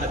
పాట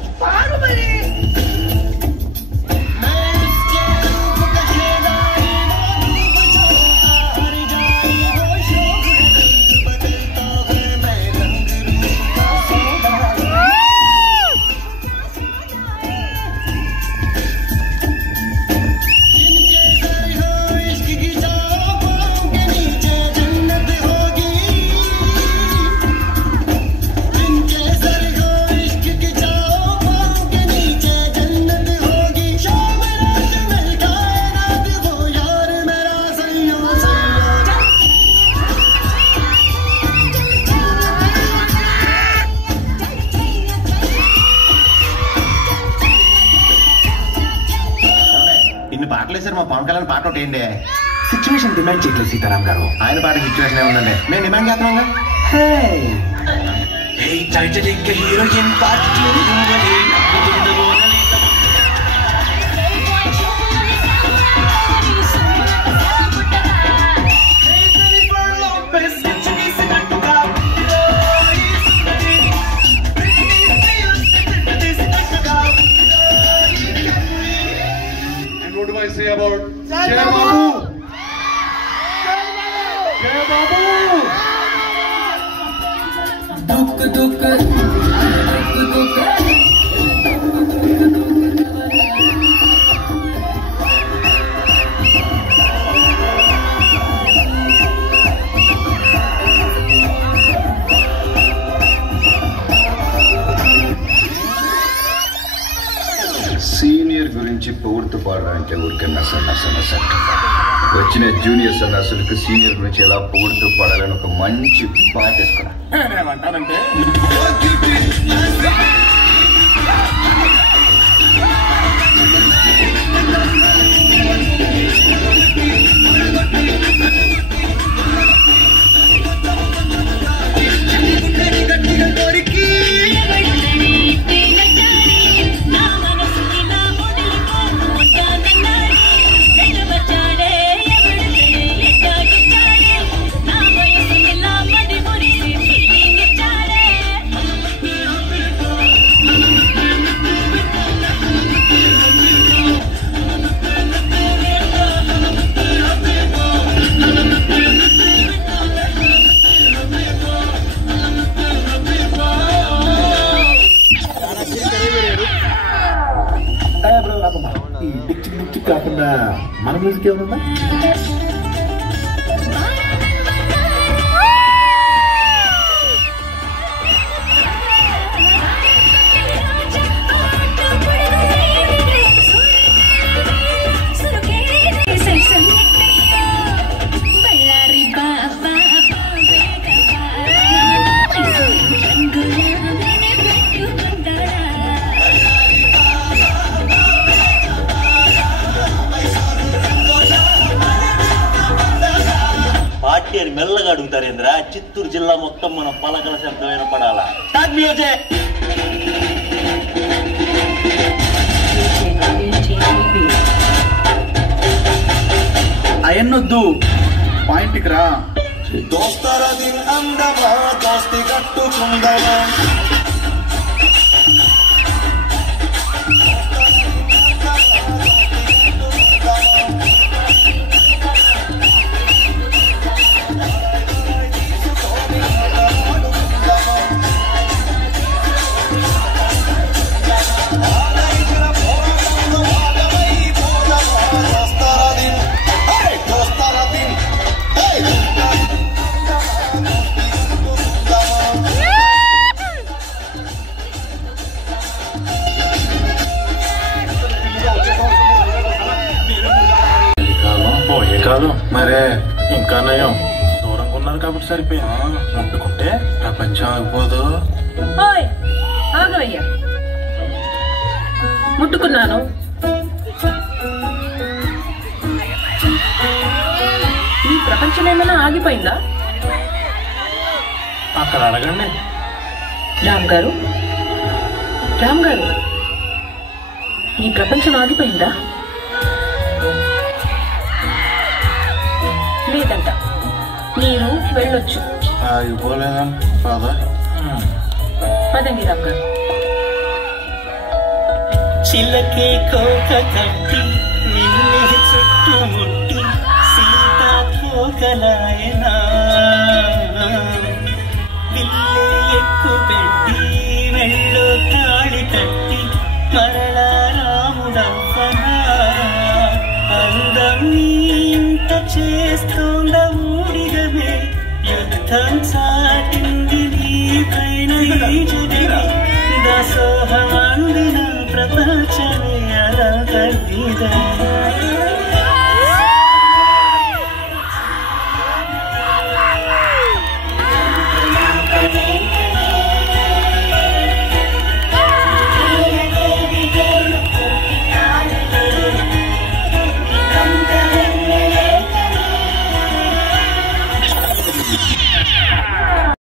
పాటలు వేసారు. మా పవన్ కళ్యాణ్ పాట ఒకటి ఏంటి సిచ్యువేషన్ డిమాండ్ చేయట్లేదు సీతారాం గారు. ఆయన పాట సిచ్యువేషన్ ఏముందండి, మేము డిమాండ్ చేస్తున్నాం. హీరోయిన్ పాట say about Jai Babu. Jai Babu. Duk duk duk. Senior గురించి పొగుడుతూ పాడడానికి ఊరికే నస వచ్చిన జూనియర్ సన్నాసులకు సీనియర్ గురించి ఎలా పొగుడుతూ పాడాలని ఒక మంచి పాట వేసుకున్నా. ఏమంటారంటే ఈ డిక్చిక్ కాకుండా మన మ్యూజిక్ ఏమన్నా అని మెల్లగా అడుగుతారేంద్రా. చిత్తూరు జిల్లా మొత్తం మన పలకల శబ్దమైన పడాలా. అయన్నొద్దు, పాయింట్కి రా. దోస్తరా దిన్ అందమా దోస్తి కట్టుకుందమా కాదు మరే ఇంకా నయం దూరంగా ఉన్నారు కాబట్టి సరిపోయింది. ముట్టుకుంటే ప్రపంచం ఆగిపోదు. ఆగవయ్యా, ముట్టుకున్నాను. ఈ ప్రపంచం ఏమైనా ఆగిపోయిందా? అక్కడ అడగండి. రామ్ గారు, మీ ప్రపంచం ఆగిపోయిందా? లేదంట. మీరు వెళ్ళొచ్చు. ఆగిపోలేదండి. పదండి రామ్ గారు. చిలకే కోక కట్టి నిన్నే చుట్టుముట్టి సీతాకోకలాయనా విల్లే ఎక్కు పెట్టి మెళ్ళో తాళి కట్టి మరలా రాముడవ్వనా అందం ఇంత చేస్తోంద ఊడిగమే యుద్ధం సాటింది నీ పైన ఈ జగమే దాసోహమందిన ప్రపంచమే అలా కలిద